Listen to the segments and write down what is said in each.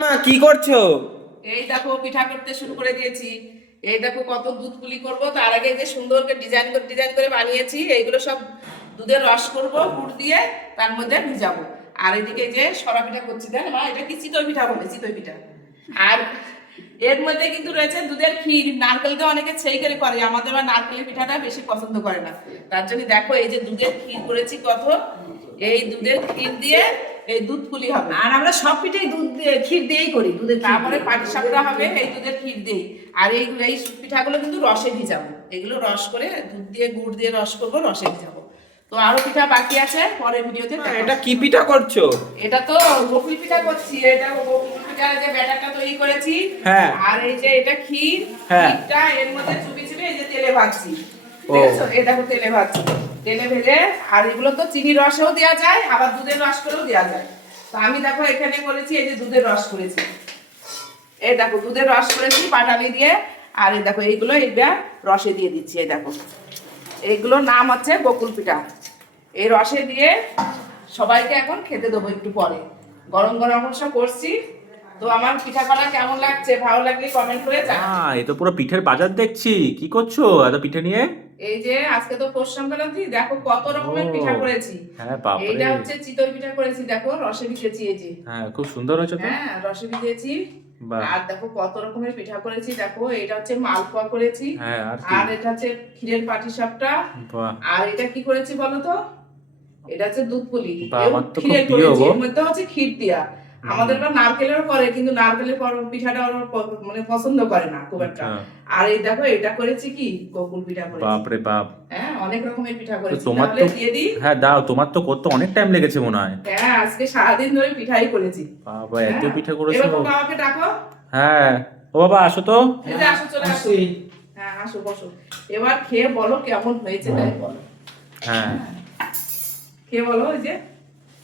মা কি করছো? এই দেখো পিঠা করতে শুরু করে দিয়েছি। এই দেখো কত দুধ পুলি করব, তার আগে যে সুন্দর করে ডিজাইন করে বানিয়েছি, এইগুলো সব দুধের রস করব গুড় দিয়ে, তার মধ্যে ভিজাবো। আর এদিকে যে সরা পিঠা করছি, দেখ মা, এটা কি চিতই পিঠা বলে, চিতই পিঠা। আর এর মধ্যে কিন্তু রয়েছে দুধের ক্ষীর। নারকেল দিয়ে অনেকে সেই করে করে, আমাদের আবার নারকেলের পিঠাটা বেশি পছন্দ করে না। তার জন্য দেখো এই যে দুধের ক্ষীর করেছি কত, এই দুধের ক্ষীর দিয়ে এই দুধ পুলি হবে। আর আমরা সব পিঠেই দুধ দিয়ে ক্ষীর দিয়েই করি, দুধের ক্ষীর তারপরে দিয়ে। পাটিসাপটা হবে এই দুধের ক্ষীর দিয়ে। আর এই পিঠাগুলো কিন্তু রসে ভিজাবো, এগুলো রস করে দুধ দিয়ে গুড় দিয়ে রস করবো, রসে ভিজাবো। তো আরো পিঠা বাকি আছে, পরের ভিডিওতে দেখাবো। এটা কি পিঠা করছো? এটা তো বকুল পিঠা করছি। এটা বকুল পিঠার যে ব্যাটারটা তৈরি করেছি, হ্যাঁ। আর এই যে এটা ক্ষীর, হ্যাঁ। ক্ষীরটা এর মধ্যে চুপি চুপি এই যে তেলে ভাজছি। ও। ঠিক আছে, এই দেখো তেলে ভাজছি, তেলে ভেজে। আর এগুলো তো চিনি রসেও দেওয়া যায়, আবার দুধের রস করেও দেওয়া যায়। তো আমি দেখো এখানে করেছি, এই যে দুধের রস করেছি। এই দেখো দুধের রস করেছি পাটালি দিয়ে। আর এই দেখো এইগুলো এইবার রসে দিয়ে দিচ্ছি। এই দেখো এইগুলোর নাম হচ্ছে বকুল পিঠা। এই রসে দিয়ে সবাইকে এখন খেতে দেবো একটু পরে, গরম গরম অবশ্য করছি। তো আমার পিঠা করা কেমন লাগছে, ভালো লাগলে কমেন্ট করে জানাবেন। এ তো পুরো পিঠের বাজার দেখছি। কি করছো এত পিঠে নিয়ে? এই যে আজকে তো পৌষ সংক্রান্তি, দেখো কত রকমের ও, পিঠা করেছি। হ্যাঁ বাপরে। এইটা হচ্ছে চিতই পিঠা করেছি, দেখো রসে ভিজেছি এই যে। হ্যাঁ খুব সুন্দর হয়েছে তো। হ্যাঁ রসে ভিজেছি। বাহ। আর দেখো কত রকমের পিঠা করেছি, দেখো এটা হচ্ছে মালপোয়া করেছি। হ্যাঁ আর কি? আর এটা হচ্ছে ক্ষীরের পাটিসাপটা। বাহ। আর এটা কি করেছি বলো তো, এটা হচ্ছে দুধ পুলি। বাহ, এও আমার তো খুব ক্ষীরের প্রিয় করেছি, গো। এর মধ্যে হচ্ছে ক্ষীর দিয়া। আমাদের বা নারকেলের করে, কিন্তু নারকেলের পিঠাটা ওরা মানে পছন্দ করে না খুব একটা। আচ্ছা। আর এই দেখো এটা করেছি কি বকুল পিঠা করেছি। বাপরে বাপ। হ্যাঁ অনেক রকমের পিঠা তো করেছি, তোমার তাহলে তো দিয়ে দিই। হ্যাঁ দাও, তোমার তো করতে অনেক টাইম লেগেছে মনে হয়। হ্যাঁ আজকে সারাদিন ধরে পিঠাই করেছি। বাবা এত হ্যাঁ, পিঠে করেছো। এবার তোমরা আমাকে ডাকো। হ্যাঁ ও বাবা আসো তো। এই যে আসো, চলে আসো। হ্যাঁ আসো, বসো। এবার খেয়ে বলো কেমন হয়েছে, তাই বলো। হ্যাঁ খেয়ে বলো। এই যে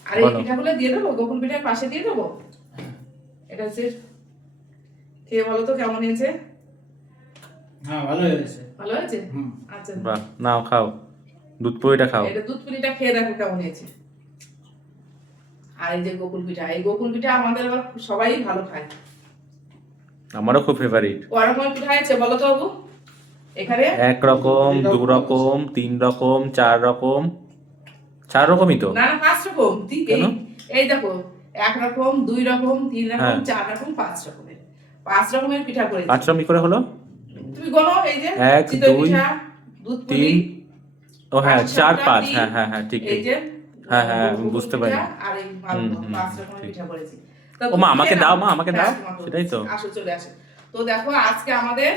আর এই বলো। পিঠাগুলো দিয়ে দেবো, গোকুল পিঠার পাশে দিয়ে দেবো। এটা হচ্ছে, খেয়ে বলো তো কেমন হয়েছে। হ্যাঁ ভালো হয়েছে। ভালো হয়েছে? হুম। আচ্ছা, বাহ নাও খাও, দুধ পুরিটা খাও। এটা দুধ পুলিটা খেয়ে দেখো কেমন হয়েছে। আর এই যে গোকুল পিঠা, এই গোকুল পিঠা আমাদের আবার সবাই ভালো খায়। আমারও খুব ফেভারিট। কয় রকমের পিঠা হয়েছে বলো তো বাবু এখানে? এক রকম, দু রকম, তিন রকম, চার রকম। চার রকমই তো। না না, 5 রকম। কেন? এই দেখো, 1 রকম, 2 রকম, 3 রকম, হ্যাঁ। 4 রকম, 5 রকমের। 5 রকমের পিঠা করেছি। 5 রকম করে হলো। তুমি গোনো। এই যে 1 চিতই 2 পিঠা, দুধ পুলি, 3, ও হ্যাঁ 4 পাটিসাপটা, 5, তিল, হ্যাঁ হ্যাঁ হ্যাঁ ঠিক এই ঠিক। যে হ্যাঁ হ্যাঁ গোকুল বুঝতে পিঠা, পারি। আর এই মালপোয়া, হুম, 5 রকমের ঠিক। পিঠা করেছি। তা ও মা, তুমি আমাকে খেয়ে দাও, নাও। মা, আমাকে হ্যাঁ, দাও। তোমাকে সেটাই তো। আসো, চলে আসো। তো দেখো আজকে আমাদের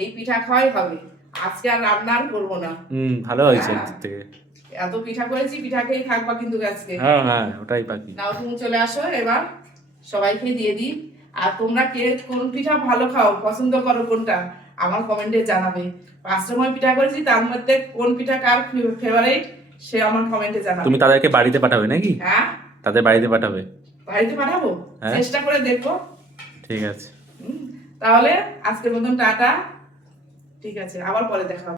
এই পিঠা খাওয়াই হবে, আজকে আর রান্না আর করবো না। ভালো হয়েছে হ্যাঁ। একদিক থেকে। এত পিঠা করেছি, পিঠা খেয়ে থাকবা কিন্তু আজকে। হ্যাঁ হ্যাঁ ওটাই বাকি। নাও তুমি চলে আসো, এবার সবাইকে দিয়ে দিই। আর তোমরা কে কোন পিঠা ভালো খাও, পছন্দ করো কোনটা, আমার কমেন্টে জানাবে। 5 রকমের পিঠা করেছি, তার মধ্যে কোন পিঠা কার ফেভারিট সে আমার কমেন্টে জানাবে। তুমি তাদেরকে বাড়িতে পাঠাবে নাকি? হ্যাঁ তাদের বাড়িতে পাঠাবে? বাড়িতে পাঠাবো, হ্যাঁ। চেষ্টা করে দেখবো। ঠিক আছে। তাহলে আজকের মতন টাটা। ঠিক আছে, আবার পরে দেখা হবে।